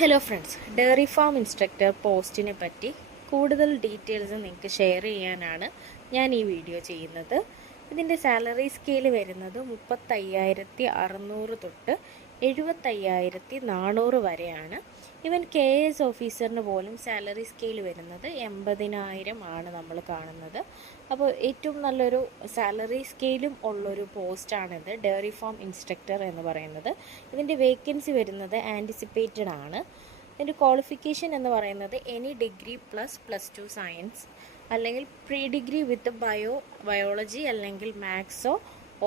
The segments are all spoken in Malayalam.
Hello friends, dairy farm instructor പോസ്റ്റിനെ പറ്റി കൂടുതൽ ഡീറ്റെയിൽസ് നിങ്ങൾക്ക് ഷെയർ ചെയ്യാനാണ് ഞാൻ ഈ വീഡിയോ ചെയ്യുന്നത്. ഇതിൻ്റെ സാലറി സ്കെയിൽ വരുന്നത് 35,600 തൊട്ട് 75,400 വരെയാണ്. ഈവൻ KS ഓഫീസറിന് പോലും സാലറി സ്കെയിൽ വരുന്നത് 80,000 ആണ് നമ്മൾ കാണുന്നത്. അപ്പോൾ ഏറ്റവും നല്ലൊരു സാലറി സ്കെയിലും ഉള്ളൊരു പോസ്റ്റാണിത്, ഡയറി ഫാം ഇൻസ്ട്രക്ടർ എന്ന് പറയുന്നത്. ഇതിൻ്റെ വേക്കൻസി വരുന്നത് ആൻറ്റിസിപ്പേറ്റഡ് ആണ്. ഇതിൻ്റെ ക്വാളിഫിക്കേഷൻ എന്ന് പറയുന്നത് എനി ഡിഗ്രി ++2 സയൻസ് അല്ലെങ്കിൽ പ്രീ ഡിഗ്രി വിത്ത് ബയോളജി അല്ലെങ്കിൽ മാത്സോ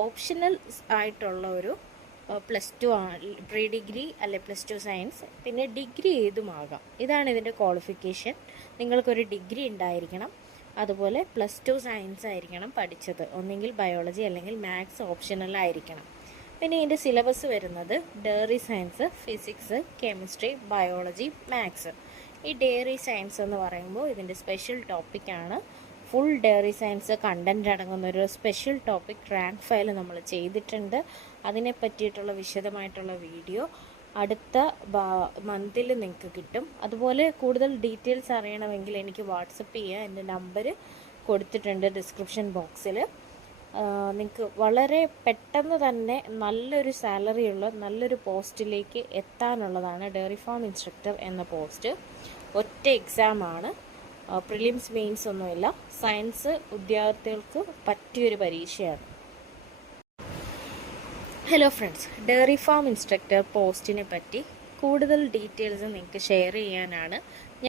ഓപ്ഷണൽ ആയിട്ടുള്ള ഒരു +2 പ്രീ ഡിഗ്രി അല്ലെ +2 സയൻസ്, പിന്നെ ഡിഗ്രി ഏതുമാകാം. ഇതാണ് ഇതിൻ്റെ ക്വാളിഫിക്കേഷൻ. നിങ്ങൾക്കൊരു ഡിഗ്രി ഉണ്ടായിരിക്കണം, അതുപോലെ +2 സയൻസ് ആയിരിക്കണം പഠിച്ചത്, ഒന്നെങ്കിൽ ബയോളജി അല്ലെങ്കിൽ മാത്സ് ഓപ്ഷണൽ ആയിരിക്കണം. പിന്നെ ഇതിൻ്റെ സിലബസ് വരുന്നത് dairy science, physics, chemistry, biology, maths. ഈ ഡയറി സയൻസ് എന്ന് പറയുമ്പോൾ ഇതിൻ്റെ സ്പെഷ്യൽ ടോപ്പിക്കാണ്. ഫുൾ ഡയറി സയൻസ് കണ്ടൻറ്റ് അടങ്ങുന്ന ഒരു സ്പെഷ്യൽ ടോപ്പിക് റാങ്ക് ഫയൽ നമ്മൾ ചെയ്തിട്ടുണ്ട്. അതിനെ പറ്റിയിട്ടുള്ള വിശദമായിട്ടുള്ള വീഡിയോ അടുത്ത മന്തിൽ നിങ്ങൾക്ക് കിട്ടും. അതുപോലെ കൂടുതൽ ഡീറ്റെയിൽസ് അറിയണമെങ്കിൽ എനിക്ക് വാട്സപ്പ് ചെയ്യുക. എൻ്റെ നമ്പർ കൊടുത്തിട്ടുണ്ട് ഡിസ്ക്രിപ്ഷൻ ബോക്സിൽ. നിങ്ങൾക്ക് വളരെ പെട്ടെന്ന് തന്നെ നല്ലൊരു സാലറിയുള്ള നല്ലൊരു പോസ്റ്റിലേക്ക് എത്താനുള്ളതാണ് ഡയറി ഫാം ഇൻസ്ട്രക്ടർ എന്ന പോസ്റ്റ്. ഒറ്റ എക്സാമാണ്, പ്രിലിംസ് മെയിൻസ് ഒന്നുമില്ല. സയൻസ് ഉദ്യോഗാർത്ഥികൾക്ക് പറ്റിയൊരു പരീക്ഷയാണ്. Hello friends, dairy farm instructor പോസ്റ്റിനെ പറ്റി കൂടുതൽ ഡീറ്റെയിൽസ് നിങ്ങൾക്ക് ഷെയർ ചെയ്യാനാണ്